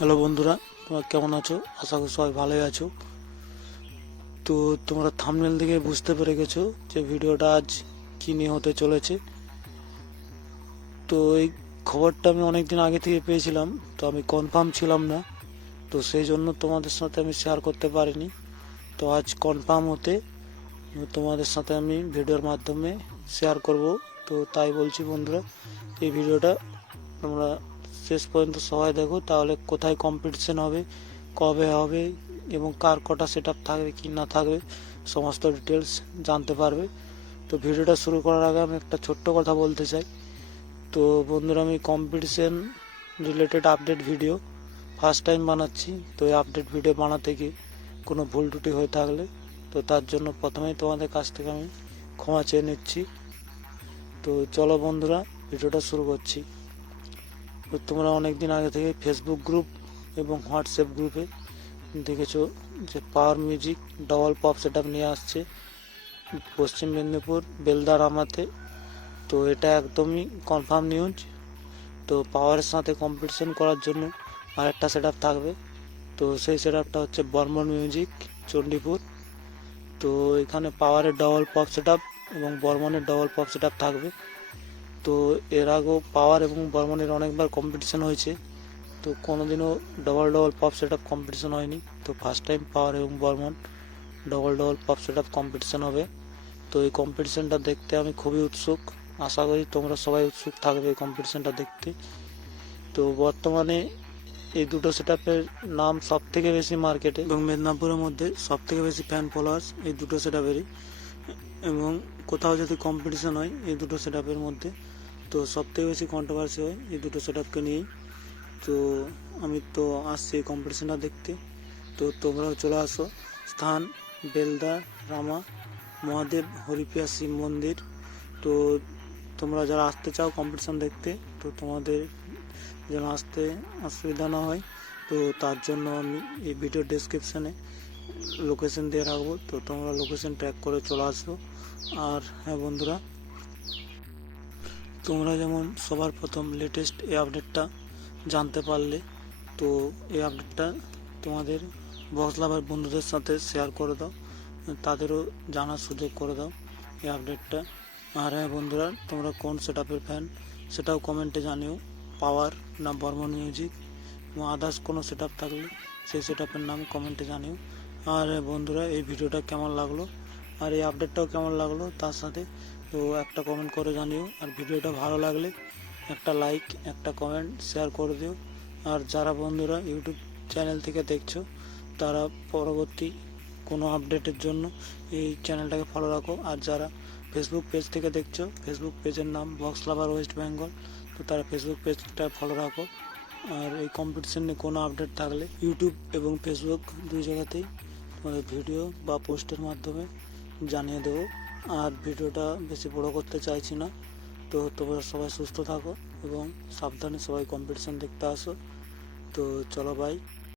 Hello বন্ধুরা, তোমরা কেমন আছো? আশা করি সবাই ভালোই আছো। তো তোমরা থামনেল থেকে বুঝতে পেরে গেছো যে ভিডিওটা আজ কী নিয়ে হতে চলেছে। তো এই খবরটা আমি অনেক দিন আগে থেকে পেয়েছিলাম, তো আমি কনফার্ম ছিলাম না। তো সেই জন্য তোমাদের সাথে আমি শেয়ার করতে পারিনি। তো আজ কনফার্ম হতে তোমাদের সাথে আমি ভিডিওর মাধ্যমে শেয়ার করব। তো তাই বলছি বন্ধুরা, এই ভিডিওটা তোমরা শেষ পর্যন্ত সবাই দেখো, তাহলে কোথায় কম্পিটিশন হবে, কবে হবে এবং কার কটা সেট থাকবে, কি না থাকবে, সমস্ত ডিটেলস জানতে পারবে। তো ভিডিওটা শুরু করার আগে আমি একটা ছোট্ট কথা বলতে চাই। তো বন্ধুরা, আমি competition related update video first time বানাচ্ছি। তো এই আপডেট ভিডিও বানাতে গিয়ে কোনো ভুল ত্রুটি হয়ে থাকলে, তো তার জন্য প্রথমেই তোমাদের কাছ থেকে আমি ক্ষমা চেয়ে নিচ্ছি। তো চলো বন্ধুরা, ভিডিওটা শুরু করছি। তোমরা অনেক দিন আগে থেকে ফেসবুক গ্রুপ এবং হোয়াটসঅ্যাপ গ্রুপে দেখেছ যে power music double pop set নিয়ে আসছে পশ্চিম মেদিনীপুর বেলদার আমাতে তো এটা একদমই কনফার্ম নিউজ তো পাওয়ারের সাথে কম্পিটিশন করার জন্য আরেকটা সেট থাকবে। তো সেই সেট হচ্ছে বর্মন মিউজিক চণ্ডীপুর। তো এখানে পাওয়ারের ডবল পপ সেট এবং বর্মনের ডবল পপ সেট থাকবে। তো এর আগেও পাওয়ার এবং বর্মনের অনেকবার কম্পিটিশন হয়েছে। তো কোনোদিনও double double pop set up competition হয়নি। তো ফার্স্ট টাইম পাওয়ার এবং Barman double double pop set up competition হবে। তো এই কম্পিটিশনটা দেখতে আমি খুবই উৎসুক। আশা করি তোমরা সবাই উৎসুক থাকবে এই কম্পিটিশনটা দেখতে। তো বর্তমানে এই দুটো সেট আপের নাম সব থেকে বেশি মার্কেটে এবং মেদিনীপুরের মধ্যে সব থেকে বেশি ফ্যান ফলোয়ার্স এই দুটো সেট আপেরই এবং কোথাও যদি কম্পিটিশন হয়, এই দুটো সেট মধ্যে, তো সব থেকে বেশি কন্ট্রোভার্সি হয় এই দুটো সেট আপকে নিয়েই। তো আমি তো আসছি এই কম্পিটিশনটা দেখতে। তো তোমরাও চলে আসো। স্থান, বেলদা, রামা, মহাদেব হরিপিয়া শিব মন্দির। তো তোমরা যারা আসতে চাও কম্পিটিশন দেখতে, তো তোমাদের যেন আসতে অসুবিধা না হয়, তো তার জন্য আমি এই ভিডিও ডেসক্রিপশানে লোকেশন দিয়ে রাখব। তো তোমরা লোকেশন ট্র্যাক করে চলে আসো। আর হ্যাঁ বন্ধুরা, তোমরা যেমন সবার প্রথম লেটেস্ট এই আপডেটটা জানতে পারলে, তো এই আপডেটটা তোমাদের বক্স লাভার বন্ধুদের সাথে শেয়ার করে দাও। তাদেরও জানার সুযোগ করে দাও এই আপডেটটা আর হ্যাঁ বন্ধুরা, তোমরা কোন সেট আপের ফ্যান সেটাও কমেন্টে জানিও। পাওয়ার না বর্মন মিউজিক এবং আদার্স কোনো সেট থাকলে সেই সেট নাম কমেন্টে জানিও। আর বন্ধুরা, এই ভিডিওটা কেমন লাগল? আর এই আপডেটটাও কেমন লাগল তার সাথে? তো একটা কমেন্ট করে জানিও। আর ভিডিওটা ভালো লাগলে একটা লাইক একটা কমেন্ট শেয়ার করে দিও। আর যারা বন্ধুরা ইউটিউব চ্যানেল থেকে দেখছ, তারা পরবর্তী কোনো আপডেটের জন্য এই চ্যানেলটাকে ফলো রাখো। আর যারা ফেসবুক পেজ থেকে দেখছ ফেসবুক পেজের নাম বক্স লাভার ওয়েস্ট বেঙ্গল তো তারা ফেসবুক পেজটা ফলো রাখো। আর এই কম্পিটিশন কোনো আপডেট থাকলে ইউটিউব এবং ফেসবুক দুই জায়গাতেই তোমাদের ভিডিও বা পোস্টের মাধ্যমে জানিয়ে দেবো। আর ভিডিওটা বেশি বড় করতে চাইছি না। তো তোমরা সবাই সুস্থ থাকো এবং সাবধানে সবাই কম্পিটিশন দেখতে আসো। তো চলো বাই